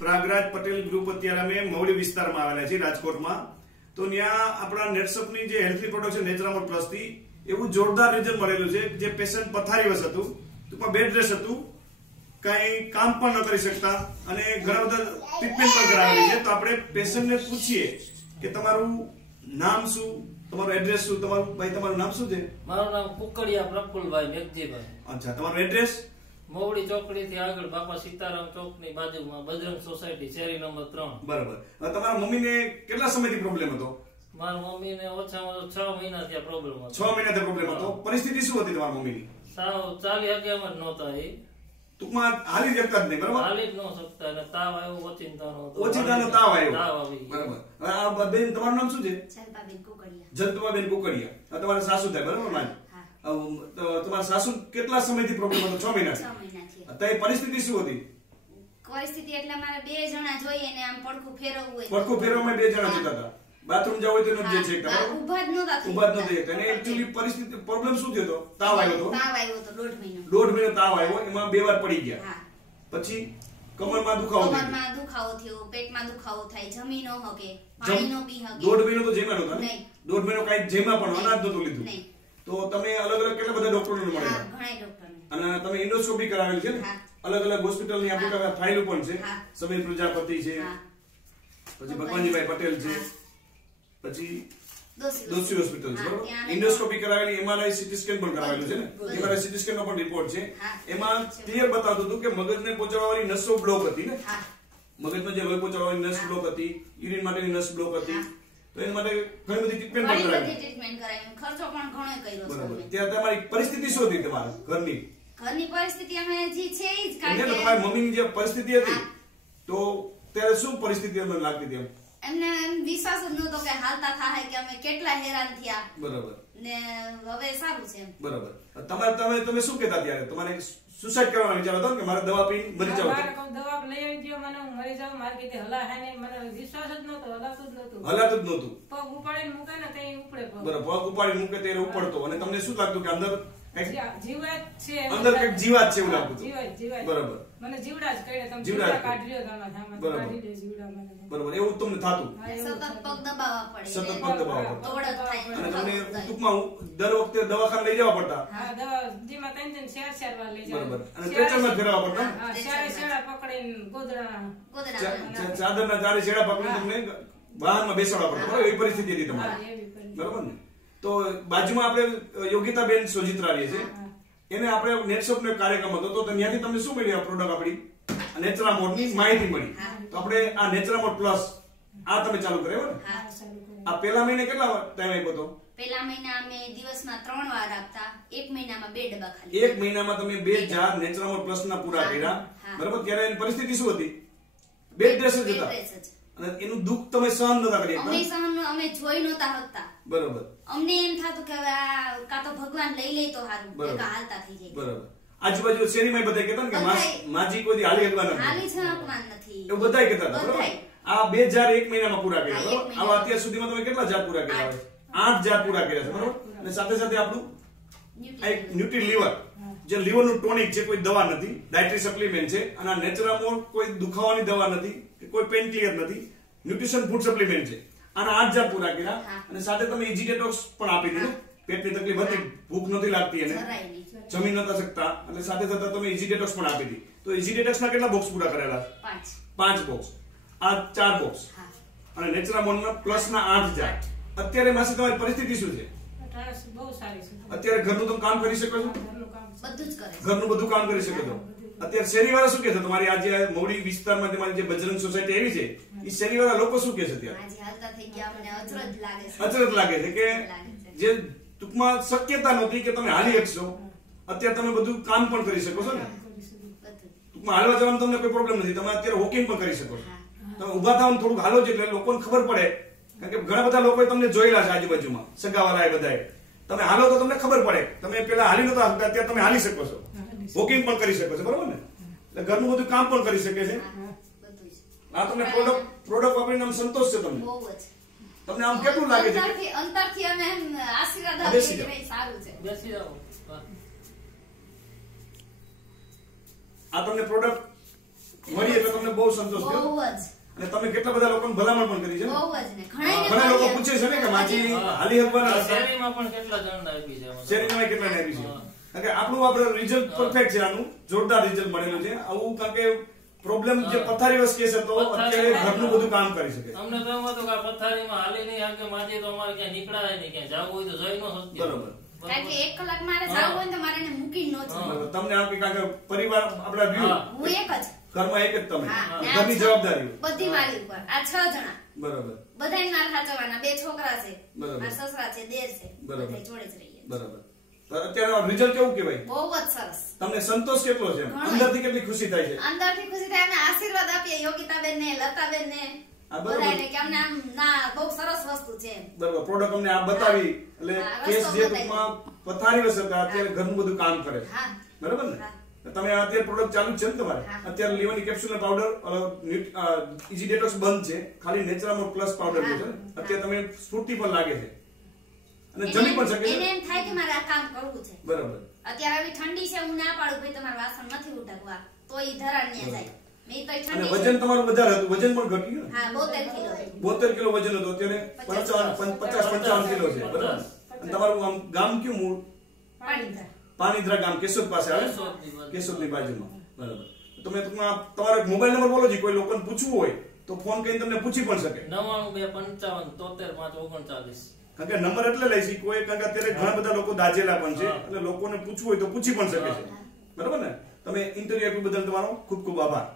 પ્રાગરાજ Patel group અત્યારે અમે મવડી વિસ્તારમાં આવેલા છીએ રાજકોટમાં. તો ત્યાં આપણા નેટસપની જે હેલ્થની પ્રોડક્ટ છે નેચરામોડ પ્લસ થી એવું જોરદાર રિઝલ્ટ મળેલું છે. જે પેશન્ટ પથારીવશ હતું, ટૂંકમાં બેડ રેસ્ટ હતું, કઈ કામ પણ ન કરી શકતા અને ઘણા બધા ટ્રીટમેન્ટ પણ કરાવેલી છે. તો આપણે પેશન્ટને પૂછીએ કે તમારું નામ શું, તમારું એડ્રેસ શું. તમારું નામ શું છે? મારું નામ કુકડિયા પ્રફુલભાઈ મેઘજીભાઈ. અચ્છા, તમારું એડ્રેસ? મોવડી ચોકડી થી આગળ બાપા સીતારામ ચોક ની બાજુમાં બજરંગ સોસાયટી શેરી નંબર 3. બરાબર. તમારા મમ્મીને કેટલા સમયથી પ્રોબ્લેમ હતો? મારા મમ્મીને ઓછામાં ઓછા 6 મહિનાથી આ પ્રોબ્લેમ હતો. 6 મહિનાથી પ્રોબ્લેમ હતો. પરિસ્થિતિ શું હતી તમારા મમ્મીની? સાવ ચાલી હગ્યામાં જ નહોતા. એ ટૂંકમાં હાલી શકતા જ નહીં. બરાબર, હાલી જ ન શકતા અને તાવ આવ્યો, ઓચિંતાનો તાવ આવ્યો. બરાબર. આ બેન તમારું નામ શું છે? જંતુમાબેન કુકડિયા. તમારા સાસુ થાય, બરાબર? મારી તમારા સાસુ કેટલા સમયથી પ્રોબ્લેમ હતો? 6 મહિનાથી. અત્યારે પરિસ્થિતિ શું હતી? પરિસ્થિતિ એટલે મારે 2 જણા જોઈએ ને આમ પડખું ફેરવવું હોય. પડખું ફેરવવામાં 2 જણા જતા હતા. બાથરૂમ જાવ હોય તો ન જઈ શકતા. ઊભા જ નહોતા. ઊભા જ નહોતા. અને એક્ચ્યુઅલી પરિસ્થિતિ પ્રોબ્લેમ શું થયો હતો? તાવ આવ્યો હતો. 1.5 મહિનો. 1.5 મહિનો તાવ આવ્યો. એમાં 2 વાર પડી ગયા. પછી કમરમાં દુખાવો થયો, પેટમાં દુખાવો થાય, જમી ન હકે, પાણી ન પી હકે. 1.5 મહિનો તો જેમાં નહોતા. 1.5 મહિનો કઈ જેમાં પણ અનાજ નહોતું લીધું. તો તમે અલગ અલગ કેટલા બધા ડોક્ટરોને મળ્યા? ઘણા ડોક્ટરને. અને તમે એન્ડોસ્કોપી કરાવેલી છે ને? અલગ અલગ હોસ્પિટલની આપણી પાસે ફાઇલો પણ છે. સમીર પ્રજાપતિ છે, પછી ભગવાનજીભાઈ પટેલ છે, પછી દોશી હોસ્પિટલ છે, બરોબર? એન્ડોસ્કોપી કરાવેલી, એમઆરઆઈ સીટી સ્કેન પણ કરાવેલું છે ને? એમઆરઆઈ સીટી સ્કેન નો પણ રિપોર્ટ છે. એમાં ક્લિયર બતાવતું હતું કે મગજને પહોંચાડવાની નસો બ્લોક હતી ને? મગજમાં જે લોહી પહોંચાડવાની નસ બ્લોક હતી, યુરિન માટેની નસ બ્લોક હતી. તો એના માટે ઘણી બધી ટ્રીટમેન્ટ પણ કરાવી. ખર્ચો પણ ઘણો કર્યો છે. બરાબર. ત્યાં તમારી પરિસ્થિતિ શું હતી? તમારા ઘરની પરિસ્થિતિ અમે જે છે ઈ જ. કારણ કે તમારી મમ્મીની જે પરિસ્થિતિ હતી તો ત્યારે શું પરિસ્થિતિ અમને લાગતી હતી? એમને વિશ્વાસ જ નહોતો કે હાલતા થાય કે અમે કેટલા હેરાન થયા. બરાબર. ને હવે સારું છે. બરાબર. તમે શું કહેતા ત્યારે? તમારે સુસાઇડ કરવાનો વિચાર હતો કે મારે દવા પીને મરી જાવ? દવા લઈ આવી દો, મને હું મરી જાવ. મારે કીધે હલા હે ને મને વિશ્વાસ જ નહોતો. હલાતું જ નહોતું. પગ ઉપાડીને મૂકે ને તે ઉપડે. બરાબર. પગ ઉપાડીને મૂકે તે ઉપડતો. અને તમને શું લાગતું કે અંદર જીવાત છે, અંદર કઈક જીવાત છે એવું લાગતું? જીવાત. બરાબર. મને જીવડા જ કહે, તમે જીવડા કાઢ્યો તમે કાઢી દે જીવડા મને. બરાબર. એવું તમને થાતું? સતત પગ દબાવવા પડે. સતત પગ દબાવવા પડે. તોડ થાય. અને તમને ટૂંકમાં દર વખતે દવાખાને લઈ જવા પડતા? હા, દવા જેમાં 3-4 વાર લઈ જવા. બરાબર. અને ટ્રેચરમાં ફેરવવા પડતા? હા, શેડા પકડીને ગોદડા ચાદરના ચારે શેડા પકડીને તમને વાહનમાં બેસાડવા પડતા. બરાબર. એવી પરિસ્થિતિ હતી તમારી. બરાબર ને? તો બાજુમાં આપણે યોગિતાબેન સોજિત્રા રહે છે. એને આપણે નેટશોપનો કાર્યક્રમ હતો. તો ત્યાંથી તમને શું મળ્યું? પ્રોડક્ટ આપણી નેચરામોડની માહિતી મળી. તો આપણે આ નેચરામોડ પ્લસ આ તમે ચાલુ કર્યો ને? આ પહેલા મહિને કેટલા ટાઈમ આપ્યો હતો? પહેલા મહિના અમે દિવસમાં 3 વાર આપતા. 1 મહિનામાં 2 ડબ્બા ખાલી. 1 મહિનામાં તમે 2 જાર નેચરામોડ પ્લસ ના પૂરા કર્યા. બરાબર. ત્યારે એની પરિસ્થિતિ શું હતી? બેડ રેસ્ટ જ હતા. અને એનું દુઃખ તમે સહન નતા કરી શકતા. અમે જોઈ નતા શકતા. બરાબર. અમને એમ થાતું કે કા તો ભગવાન લઈ લે તો સારું, કે હાલતા થઈ જાય. બરાબર. આજુબાજુ શેરીમાં બધા કહેતા ને કે માજી કોઈ હાલી શકવાન નથી. એવું બધા કહેતા હતા. બરાબર. આ 2 જાર 1 મહિનામાં પૂરા કર્યા. બરાબર. આવા અત્યાર સુધીમાં તમે કેટલા જાર પૂરા કર્યા? 8 જાર પૂરા કર્યા છે. બરાબર. અને સાથે સાથે આપણું ન્યુટ્રી લીવર, જે લીવરનું ટોનિક છે, કોઈ દવા નથી, ડાયટરી સપ્લિમેન્ટ છે. અને આ નેચરામોડ કોઈ દુખાવાની દવા નથી, કોઈ પેન ક્લિયર નથી, ન્યુટ્રિશન ફૂડ સપ્લિમેન્ટ છે. આના 8 જાર પૂરા કર્યા. અને સાથે તમે ઇઝી ડિટોક્સ પણ આપી દીધું. પેટની તકલીફ હતી, ભૂખ નથી લાગતી, એને જમી નતા શકતા, એટલે સાથે સાથે તમે ઇઝી ડિટોક્સ પણ આપી દીધી. તો ઇઝી ડિટોક્સ ના કેટલા બોક્સ પૂરા કરેલા? 5 બોક્સ. આ 4 બોક્સ. અને નેચરામોડ ના પ્લસ ના 8 જાર. અત્યારે માસી તમારી પરિસ્થિતિ શું છે? બહુ સારી છે. અત્યારે ઘરનું તમે કામ કરી શકો છો? બધું જ કરે. ઘરનું બધું કામ કરી શકો છો. અત્યારે શેરીવાળા શું કે છે? તમારી આજે મોવડી વિસ્તારમાં તમારી જે બજરંગ સોસાયટી એવી છે, એ શેરીવાળા લોકો શું કે છે? અચરજ લાગે છે કે જે ટૂંકમાં શક્યતા નહોતી કે તમે હાલી શકશો, અત્યારે તમે બધું કામ પણ કરી શકો છો ને? ટૂંકમાં હાલવા જવાનું તમને કોઈ પ્રોબ્લેમ નથી. તમે અત્યારે વોકિંગ પણ કરી શકો છો. તમે ઉભા થવાનું થોડુંક હાલો છે એટલે લોકોને ખબર પડે. કારણ કે ઘણા બધા લોકોએ તમને જોયેલા છે આજુબાજુમાં, સગાવાળા એ બધાએ. તમે હાલો તો તમને ખબર પડે. તમે પેલા હાલી નતા શકતા, અત્યારે તમે હાલી શકો છો, વોકિંગ પણ કરી શકો છો. બરાબર ને? એટલે ઘરનું બધું કામ પણ કરી શકે છે. આ તમને પ્રોડક્ટ વાપરીને આમ સંતોષ છે તમને? તમને આમ કેટલું લાગે છે? અંતરથી અમે આશીર્વાદ આપીએ કે સારું છે. બેસી જાઓ. આ તમને પ્રોડક્ટ મળી એટલે તમને બહુ સંતોષ થયો બહુ જ અને તમે કેટલા બધા લોકોને ભલામણ પણ કરી છે ને? બહુ જ ને ઘણાયને ઘણા લોકો મળીએ. પૂછે છે ને કે માજી હાલી હકવાના શેરીમાં પણ કેટલા જણ આપી છે મને. શેરીમાં કેટલા આપી છે? કારણ કે આપણું આપણે રિઝલ્ટ પરફેક્ટ છે, આનું જોરદાર રિઝલ્ટ મળેલું છે. આવું કારણ કે પ્રોબ્લેમ જે પથારીવશ કેસ હતો અત્યારે ઘરનું બધું કામ કરી શકે. અમને તો એમ હતું કે આ પથારીમાં હાલી નહીં આગે માજી તો અમારે ક્યાં નીકળાય નહીં, ક્યાં જવું હોય તો જઈ ન શકીએ. બરોબર. કારણ કે 1 કલાક મારે જાવું હોય ને તો મારે એને મૂકીને ન જવું. બરોબર. તમને આમ કે કારણ કે પરિવાર આપણા વ્યૂ હા. હું એક જ ઘરમાં એક જ તમે હા. ઘરની જવાબદારીઓ બધી મારી ઉપર આ 6 જણા બરોબર બધાય મારા સાચવવાના 2 છોકરા છે બરાબર. મારા સસરા છે દેર છે બરાબર. બધાય જોડે જ રહીએ બરાબર. તો અત્યારે રિઝલ્ટ કેવું કહેવાય? બહુ જ સરસ તમને સંતોષ કેટલો છે? ઘણો. અંદરથી કેટલી ખુશી થાય છે? અંદરથી ખુશી થાય અમે આશીર્વાદ આપીએ યોગિતાબેન ને લતાબેન ને આ બરાબર. બધાયને કે અમને આમ ના બહુ સરસ વસ્તુ છે બરોબર. પ્રોડક્ટ અમને આ બતાવી એટલે હા, કેસ રસ્તો જે બતાવી. ટૂંકમાં પથારી વસ હતા અત્યારે ઘરનું બધું કામ કરે છે. હા. બરાબર ને? હા. તમે અત્યારે પ્રોડક્ટ ચાલુ જ છે ને તમારે? હા. અત્યારે લીવરની કેપ્સ્યુલ પાવડર ઇઝી ડેટોક્સ બંધ છે, ખાલી નેચરામોડ પ્લસ પાવડર છે. હા. અત્યારે તમે સ્ફૂર્તિ પણ લાગે છે અને જમી પણ શકે એને છે. એમ થાય કે મારે આ કામ કરવું છે. બરાબર. અત્યારે આવી ઠંડી છે હું ના પાડું ભાઈ તમારે વાસણ નથી ઉઠાવવા તો ઈ ધરાડ ને જાય મેં તો અને ઠંડી વજન તમારું વધારે હતું, વજન પણ ઘટી ગયું ને? હા 72 કિલો 72 કિલો વજન હતું, અત્યારે 50-55 કિલો છે. બરાબર. અને તમારું આમ ગામ કયું મૂળ? પાણી પાણીધરા ગામ કેશોદ પાસે આવે? કેશોદની બાજુ. કેશોદની બાજુમાં. બરાબર. તમે ટૂંકમાં તમારો એક મોબાઈલ નંબર બોલો જી, કોઈ લોકોને પૂછવું હોય તો ફોન કરીને તમને પૂછી પણ શકે. 9925733539. કારણ કે નંબર એટલે લઈ છે કોઈ, કારણ કે અત્યારે ઘણા બધા લોકો દાજેલા પણ છે, એટલે લોકોને પૂછવું હોય તો પૂછી પણ શકે છે. બરાબર ને? તમે ઇન્ટરવ્યુ આપ્યું બદલ તમારો ખૂબ ખૂબ આભાર.